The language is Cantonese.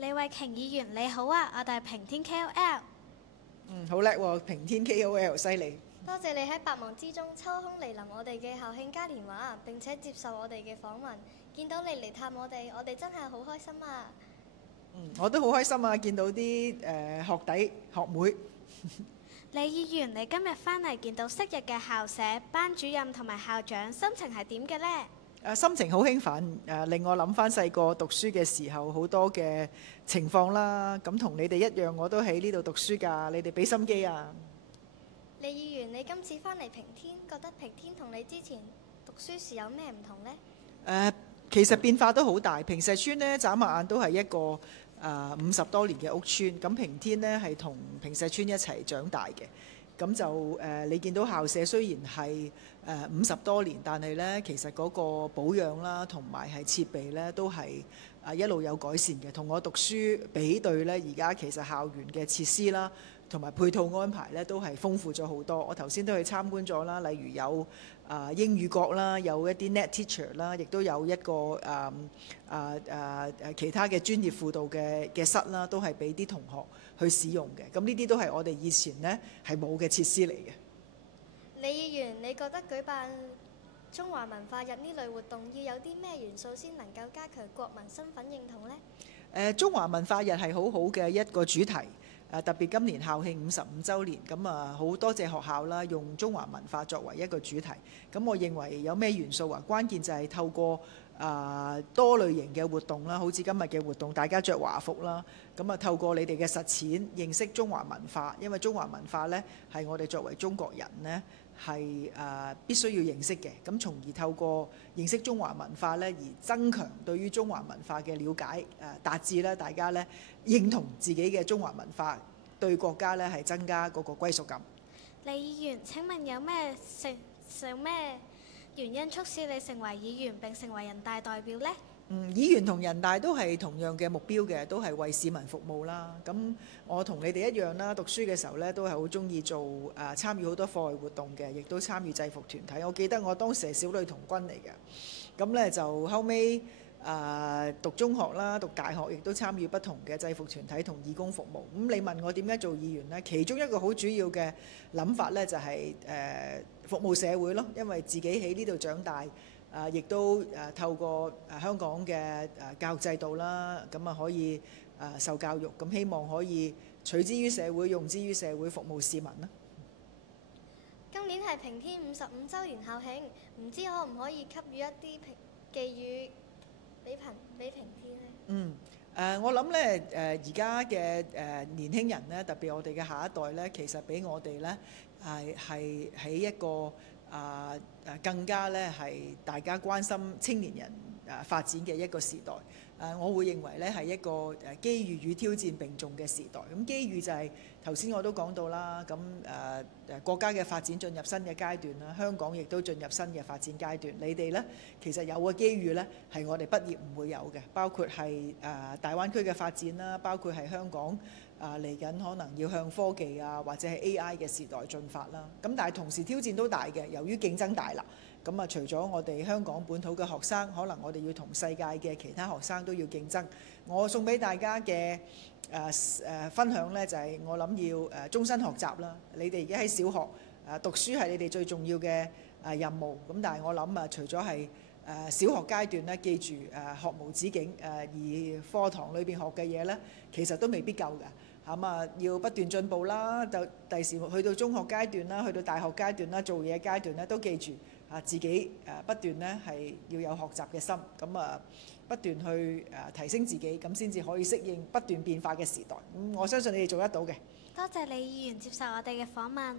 李慧瓊議員你好啊，我哋係平天 KOL。好叻喎，平天 KOL 犀利。多謝你喺百忙之中抽空嚟臨我哋嘅校慶嘉年華，並且接受我哋嘅訪問。見到你嚟探我哋真係好開心啊！我都好開心啊，見到啲學弟學妹。李議員，你今日返嚟見到昔日嘅校舍、班主任同埋校長，心情係點嘅呢？心情好興奮，令我諗翻細個讀書嘅時候好多嘅情況啦。咁同你哋一樣，我都喺呢度讀書㗎。你哋俾心機啊！李議員，你今次返嚟平天，覺得平天同你之前讀書時有咩唔同呢？其實變化都好大。平石村呢，眨下眼都係一個50多年嘅屋邨。咁平天呢，係同平石村一齊長大嘅。咁就你見到校舍雖然係50多年，但係呢，其實嗰個保養啦，同埋係設備呢，都係一路有改善嘅。同我讀書比對呢，而家其實校園嘅設施啦，同埋配套安排咧都係豐富咗好多。我頭先都去參觀咗啦，例如有英語角啦，有一啲 net teacher 啦，亦都有一個其他嘅專業輔導嘅室啦，都係俾啲同學去使用嘅。咁呢啲都係我哋以前呢係冇嘅設施嚟嘅。李議員，你覺得舉辦中華文化日呢類活動要有啲咩元素先能夠加強國民身份認同呢？中華文化日係好好嘅一個主題。特別今年校慶55週年，咁好多謝學校啦，用中華文化作為一個主題。咁我認為有咩元素啊？關鍵就係透過多類型嘅活動啦，好似今日嘅活動，大家着華服啦，咁透過你哋嘅實踐認識中華文化，因為中華文化呢係我哋作為中國人呢係必須要認識嘅。咁從而透過認識中華文化呢，而增強對於中華文化嘅了解，達至咧大家呢認同自己嘅中華文化，對國家呢係增加嗰個歸屬感。李議員，請問有咩原因促使你成為議員並成為人大代表呢？議員同人大都係同樣嘅目標嘅，都係為市民服務啦。咁我同你哋一樣啦，讀書嘅時候呢，都係好中意做參與好多課外活動嘅，亦都參與制服團體。我記得我當時係小女童軍嚟嘅，咁呢就後尾讀中學啦，讀大學亦都參與不同嘅制服團體同義工服務。咁你問我點解做議員呢？其中一個好主要嘅諗法呢，就係服務社會咯，因為自己喺呢度長大。亦都透過香港嘅教育制度啦，咁可以受教育，咁希望可以取之於社會，用之於社會，服務市民啦。今年係平天55週年校慶，唔知可唔可以給予一啲寄語俾平天呢？我諗咧而家嘅年輕人咧，特別我哋嘅下一代咧，其實比我哋咧係喺一個更加咧係大家關心青年人發展嘅一個時代。我會認為咧係一個機遇與挑戰並重嘅時代。咁機遇就係頭先我都講到啦，咁國家嘅發展進入新嘅階段啦，香港亦都進入新嘅發展階段。你哋呢，其實有嘅機遇呢係我哋畢業唔會有嘅，包括係大灣區嘅發展啦，包括係香港嚟緊可能要向科技或者係 AI 嘅時代進發啦。咁但係同時挑戰都大嘅，由於競爭大啦。咁除咗我哋香港本土嘅學生，可能我哋要同世界嘅其他學生都要競爭。我送俾大家嘅分享呢，就係我諗要終身學習啦。你哋而家喺小學讀書係你哋最重要嘅任務。咁但係我諗除咗係小學階段呢，記住學無止境，而課堂裏邊學嘅嘢呢，其實都未必夠㗎。咁要不斷進步啦。就第時去到中學階段啦，去到大學階段啦，做嘢階段呢，都記住自己不斷呢係要有學習嘅心。咁不斷去提升自己，咁先至可以適應不斷變化嘅時代。我相信你哋做得到嘅。多謝李議員接受我哋嘅訪問。